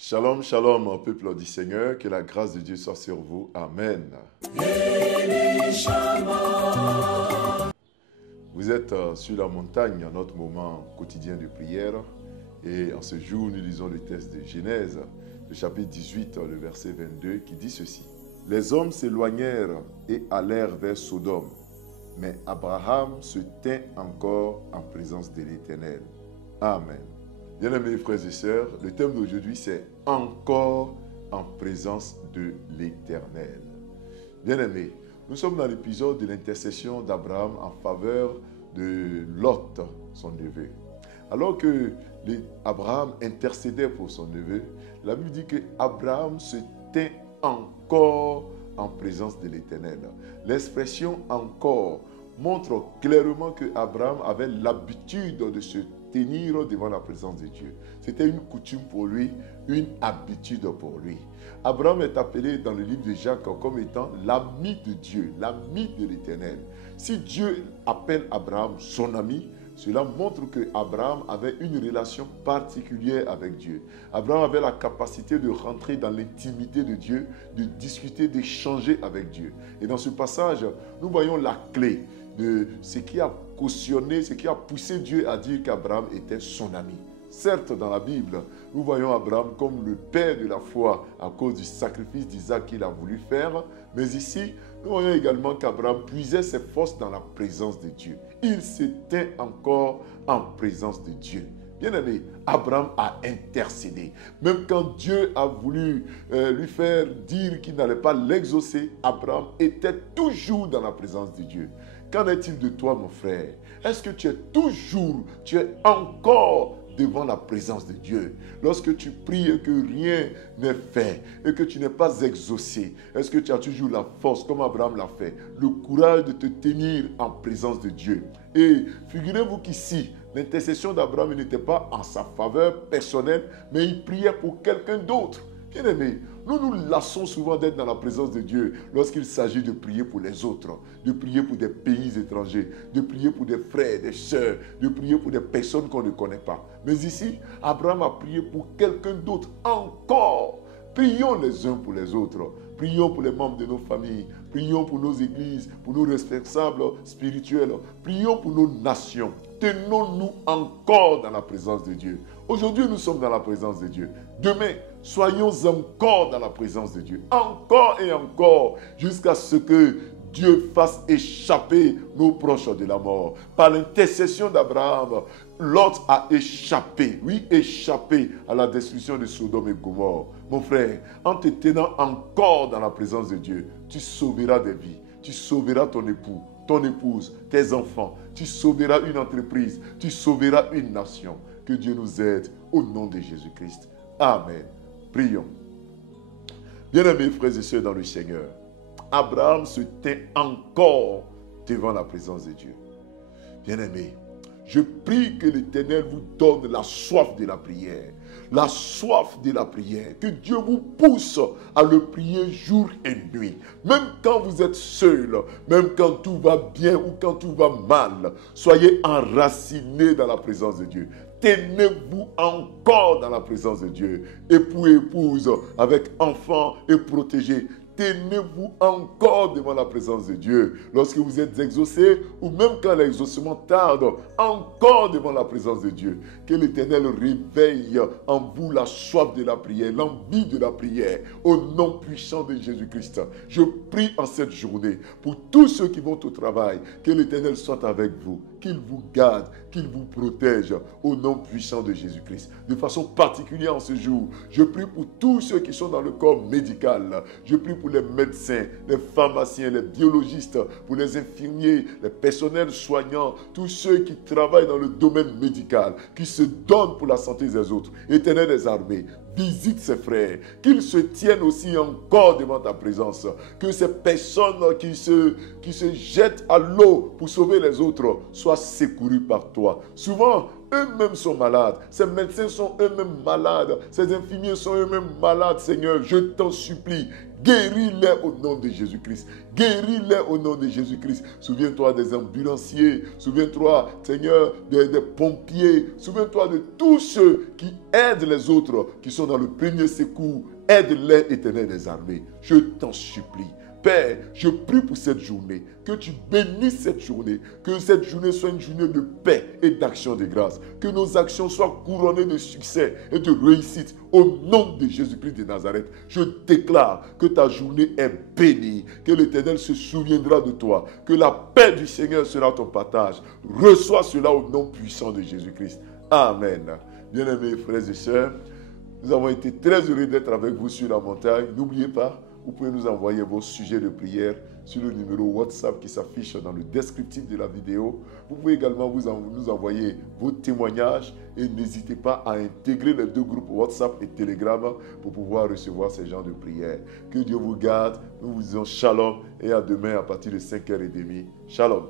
Shalom, shalom, peuple du Seigneur, que la grâce de Dieu soit sur vous. Amen. Vous êtes sur la montagne à notre moment quotidien de prière et en ce jour nous lisons le texte de Genèse, le chapitre 18, le verset 22 qui dit ceci. Les hommes s'éloignèrent et allèrent vers Sodome, mais Abraham se tint encore en présence de l'Éternel. Amen. Bien-aimés frères et sœurs, le thème d'aujourd'hui c'est « Encore en présence de l'Éternel ». Bien-aimés, nous sommes dans l'épisode de l'intercession d'Abraham en faveur de Lot, son neveu. Alors que Abraham intercédait pour son neveu, la Bible dit que Abraham se tint encore en présence de l'Éternel. L'expression « encore » montre clairement que Abraham avait l'habitude de se tenir devant la présence de Dieu. C'était une coutume pour lui, une habitude pour lui. Abraham est appelé dans le livre de Jacques comme étant l'ami de Dieu, l'ami de l'Éternel. Si Dieu appelle Abraham son ami, cela montre que Abraham avait une relation particulière avec Dieu. Abraham avait la capacité de rentrer dans l'intimité de Dieu, de discuter, d'échanger avec Dieu. Et dans ce passage, nous voyons la clé de ce qui a cautionné, ce qui a poussé Dieu à dire qu'Abraham était son ami. Certes, dans la Bible, nous voyons Abraham comme le père de la foi à cause du sacrifice d'Isaac qu'il a voulu faire. Mais ici, nous voyons également qu'Abraham puisait ses forces dans la présence de Dieu. Il s'était encore en présence de Dieu. Bien-aimé, Abraham a intercédé. Même quand Dieu a voulu lui faire dire qu'il n'allait pas l'exaucer, Abraham était toujours dans la présence de Dieu. Qu'en est-il de toi, mon frère? Est-ce que tu es encore devant la présence de Dieu? Lorsque tu pries et que rien n'est fait et que tu n'es pas exaucé, est-ce que tu as toujours la force, comme Abraham l'a fait, le courage de te tenir en présence de Dieu? Et figurez-vous qu'ici, l'intercession d'Abraham n'était pas en sa faveur personnelle, mais il priait pour quelqu'un d'autre. Bien-aimés, nous nous lassons souvent d'être dans la présence de Dieu lorsqu'il s'agit de prier pour les autres, de prier pour des pays étrangers, de prier pour des frères, des sœurs, de prier pour des personnes qu'on ne connaît pas. Mais ici, Abraham a prié pour quelqu'un d'autre encore. Prions les uns pour les autres. Prions pour les membres de nos familles. Prions pour nos églises, pour nos responsables spirituels. Prions pour nos nations. Tenons-nous encore dans la présence de Dieu. Aujourd'hui, nous sommes dans la présence de Dieu. Demain, soyons encore dans la présence de Dieu. Encore et encore, jusqu'à ce que Dieu fasse échapper nos proches de la mort. Par l'intercession d'Abraham, Lot a échappé, échappé à la destruction de Sodome et Gomorrhe. Mon frère, en te tenant encore dans la présence de Dieu, tu sauveras des vies, tu sauveras ton époux, ton épouse, tes enfants, tu sauveras une entreprise, tu sauveras une nation. Que Dieu nous aide au nom de Jésus-Christ. Amen. Prions. Bien-aimés frères et sœurs dans le Seigneur, Abraham se tint encore devant la présence de Dieu. Bien-aimés, je prie que l'Éternel vous donne la soif de la prière. La soif de la prière. Que Dieu vous pousse à le prier jour et nuit. Même quand vous êtes seul, même quand tout va bien ou quand tout va mal, soyez enracinés dans la présence de Dieu. Tenez-vous encore dans la présence de Dieu. Époux et épouse, avec enfants et protégés. Tenez-vous encore devant la présence de Dieu. Lorsque vous êtes exaucés, ou même quand l'exaucement tarde, encore devant la présence de Dieu. Que l'Éternel réveille en vous la soif de la prière, l'envie de la prière, au nom puissant de Jésus-Christ. Je prie en cette journée pour tous ceux qui vont au travail, que l'Éternel soit avec vous, qu'il vous garde, qu'il vous protège, au nom puissant de Jésus-Christ. De façon particulière en ce jour, je prie pour tous ceux qui sont dans le corps médical. Je prie pour les médecins, les pharmaciens, les biologistes, pour les infirmiers, les personnels soignants, tous ceux qui travaillent dans le domaine médical, qui se donnent pour la santé des autres. Éternel des armées, visite ses frères, qu'ils se tiennent aussi encore devant ta présence, que ces personnes qui se jettent à l'eau pour sauver les autres soient secourues par toi. Souvent, eux-mêmes sont malades. Ces médecins sont eux-mêmes malades. Ces infirmiers sont eux-mêmes malades, Seigneur. Je t'en supplie. Guéris-les au nom de Jésus-Christ. Guéris-les au nom de Jésus-Christ. Souviens-toi des ambulanciers. Souviens-toi, Seigneur, des pompiers. Souviens-toi de tous ceux qui aident les autres, qui sont dans le premier secours. Aide-les, Éternel des armées. Je t'en supplie. Père, je prie pour cette journée, que tu bénisses cette journée, que cette journée soit une journée de paix et d'action de grâce, que nos actions soient couronnées de succès et de réussite au nom de Jésus-Christ de Nazareth. Je déclare que ta journée est bénie, que l'Éternel se souviendra de toi, que la paix du Seigneur sera ton partage. Reçois cela au nom puissant de Jésus-Christ. Amen. Bien-aimés frères et sœurs, nous avons été très heureux d'être avec vous sur la montagne. N'oubliez pas, vous pouvez nous envoyer vos sujets de prière sur le numéro WhatsApp qui s'affiche dans le descriptif de la vidéo. Vous pouvez également nous envoyer vos témoignages et n'hésitez pas à intégrer les 2 groupes WhatsApp et Telegram pour pouvoir recevoir ces genres de prières. Que Dieu vous garde. Nous vous disons shalom et à demain à partir de 5h30. Shalom.